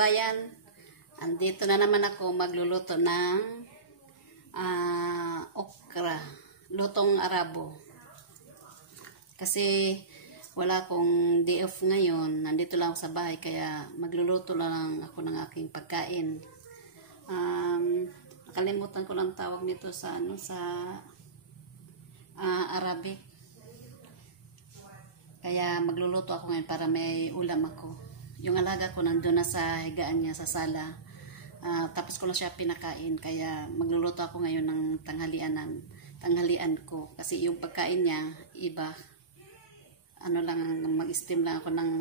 kabayan, andito na naman ako magluluto ng okra, lutong Arabo. Kasi wala akong day off ngayon, nandito lang ako sa bahay, kaya magluluto lang ako ng aking pagkain. Nakalimutan ko lang tawag nito sa Arabic. Kaya magluluto ako ngayon para may ulam ako. Yung alaga ko nandun na sa higaan niya sa sala. Tapos ko na siya pinakain. Kaya magluluto ako ngayon ng tanghalian ko. Kasi yung pagkain niya, iba. Mag-steam lang ako ng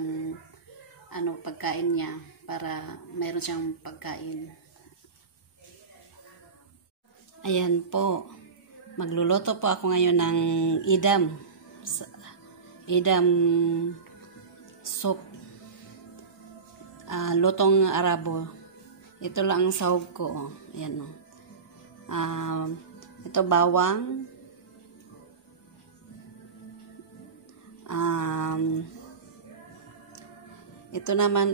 pagkain niya para mayroon siyang pagkain. Ayan po. Magluluto po ako ngayon ng idam soup, lutong Arabo. Ito lang ang sahog ko. Ayan, ito bawang, ito naman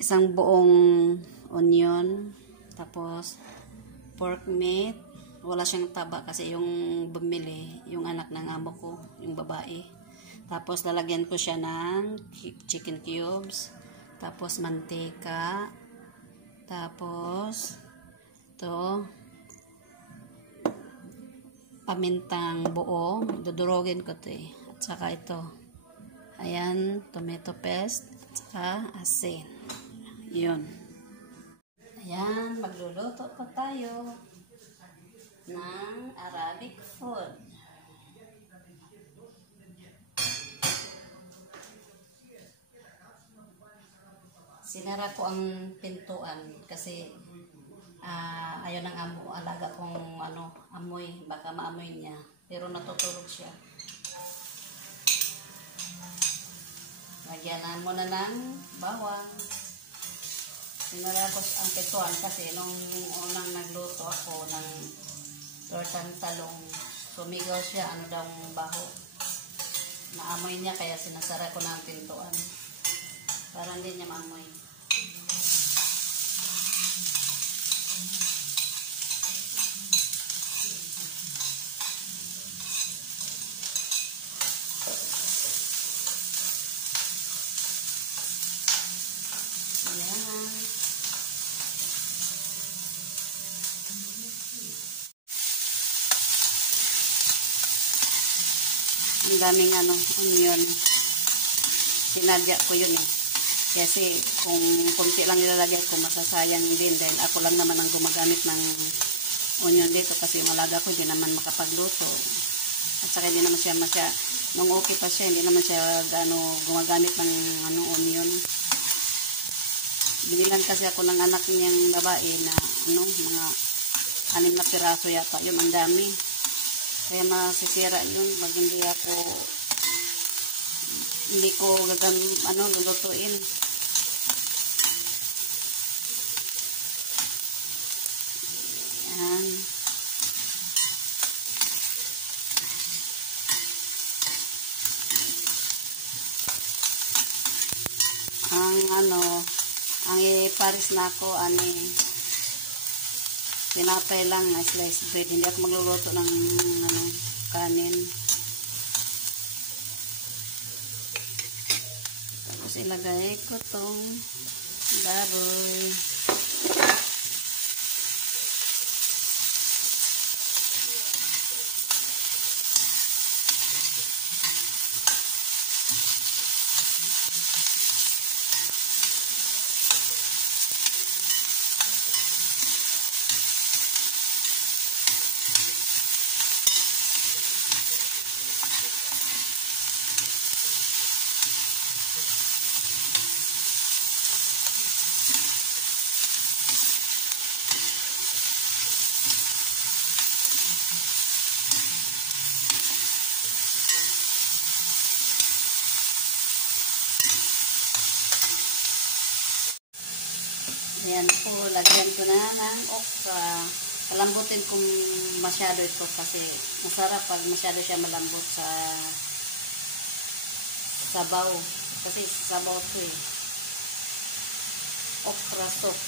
isang buong onion, tapos pork meat. Wala siyang taba kasi yung bumili, yung anak ng amo ko, yung babae. Tapos lalagyan ko siya ng chicken cubes, tapos mantika, tapos ito pamintang buo, dudurogin ko ito at saka ito, ayan, tomato paste, at saka asin. Yun. Ayan, magluluto pa tayo ng Arabic food. Sinara ko ang pintuan kasi ayaw ng alaga kong amoy, baka maamoy niya, pero natutulog siya. Lagyan na muna ng bawang. Sinara ko ang pintuan kasi nung unang nagluto ako ng tortang talong, sumigaw siya, daw baho. Naamoy niya, kaya sinasara ko na ang pintuan para hindi niya maamoy. Ayan. Ang daming onion. Sinadya ko yun Kasi kung konti lang nilalagay ko, masasayang din dahil ako lang naman ang gumagamit ng onion dito kasi yung alaga ko hindi naman makapagluto. At saka hindi naman siya nung okay pa siya, hindi naman siya gumagamit ng onion. Binilan kasi ako ng anak niyang babae na mga 6 na piraso yata. Yun, ang dami. Kaya masisira yun pag hindi ko lulutuin. Yan. Ang iparis na ako, tinapay lang na sliced bread. Hindi ako magluluto ng kanin. Tapos ilagay ko tong baboy. Ayan po, lagyan ko na ng okra. Palambutin ko masyado ito kasi masarap pag masyado siya malambot sa sabaw. Kasi sabaw ito eh. okra soup.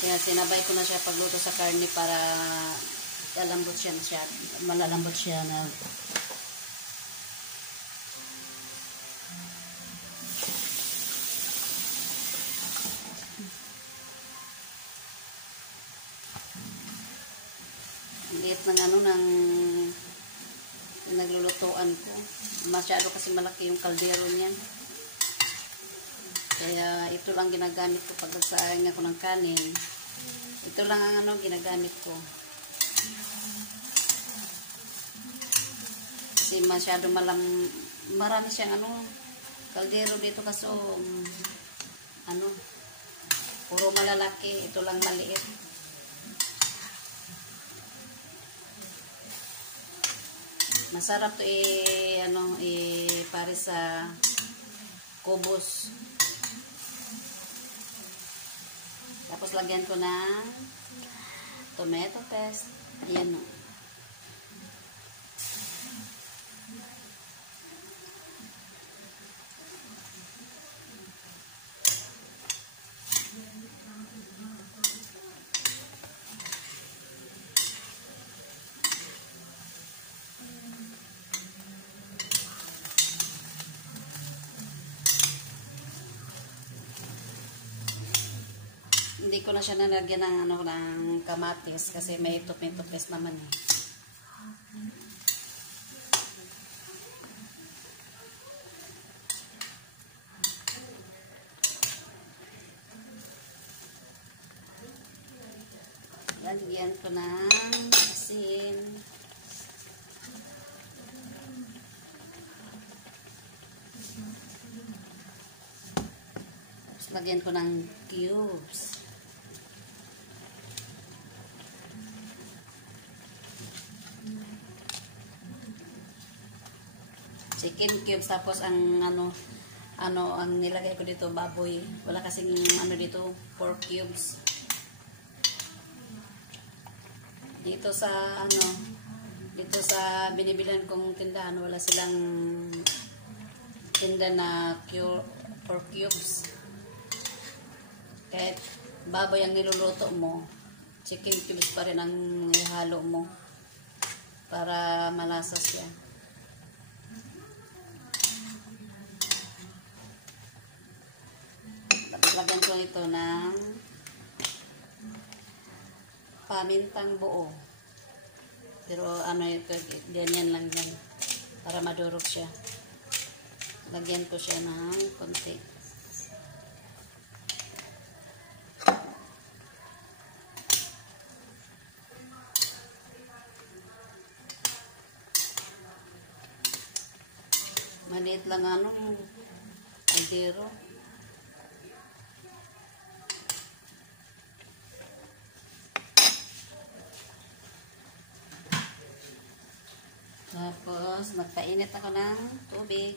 Kaya sinabay ko na siya pagluto sa karne para malalambot siya na. Liit ng ng naglulutuan ko. Masyado kasi malaki yung kaldero niyan. Kaya ito lang ginagamit ko pag nagsayang ako ng kanin. Ito lang ang ginagamit ko. Kasi masyado marami siyang kaldero dito kasi puro malalaki. Ito lang maliit. Masarap to pare sa kubos. Tapos lagyan ko ng tomato paste. Ayan o. Hindi ko na siya nalagyan ng ng kamatis kasi may tomato paste naman eh. Lagyan ko ng asin. Tapos lagyan ko ng cubes. Chicken cubes, tapos ang ang nilagay ko dito baboy. Wala kasing dito pork cubes. Dito sa binibilan kong tindahan, wala silang tinda na pork cubes. Kahit baboy ang niluluto mo, chicken cubes pa rin ang ihalo mo para malasa siya. Lagyan ko ito ng pamintang buo. Pero ito, ganyan lang yan. Para madurog siya. Lagyan ko siya ng konti. Maliit lang kaldero. Tapos, magpainit ako ng tubig.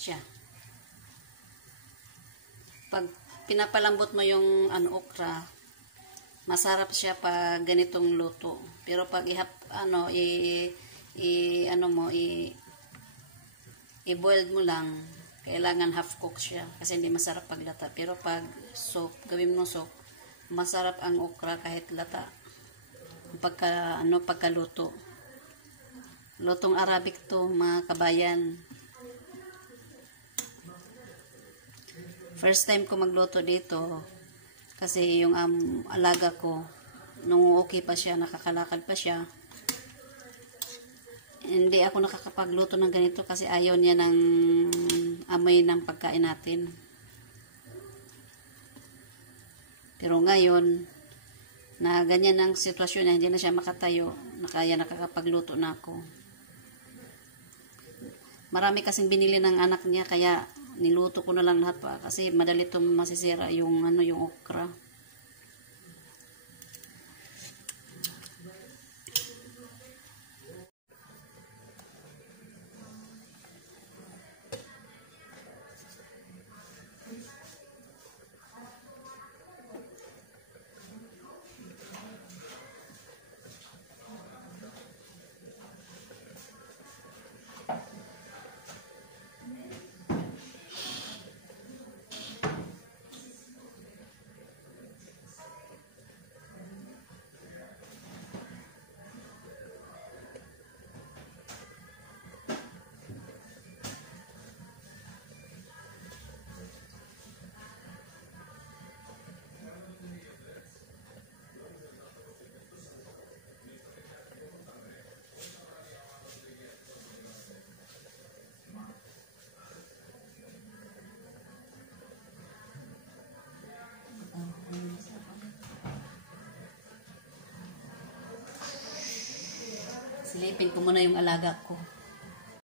Siya. Pag pinapalambot mo yung okra, masarap siya pag ganitong luto. Pero pag i-boiled mo lang, kailangan half cook siya kasi hindi masarap pag lata. Pero pag soup, gawin mo soup, masarap ang okra kahit lata. Pagkaluto. Lutong Arabic to, mga kabayan. First time ko magluto dito kasi yung alaga ko nung okay pa siya, nakakalakad pa siya, hindi ako nakakapagluto ng ganito kasi ayaw niya ng amoy ng pagkain natin. Pero ngayon na ganyan ang sitwasyon na hindi na siya makatayo, kaya nakakapagluto na ako. Marami kasing binili ng anak niya, kaya niluto ko na lang lahat pa kasi madali itong masisira yung yung okra. Silipin ko muna yung alaga ko.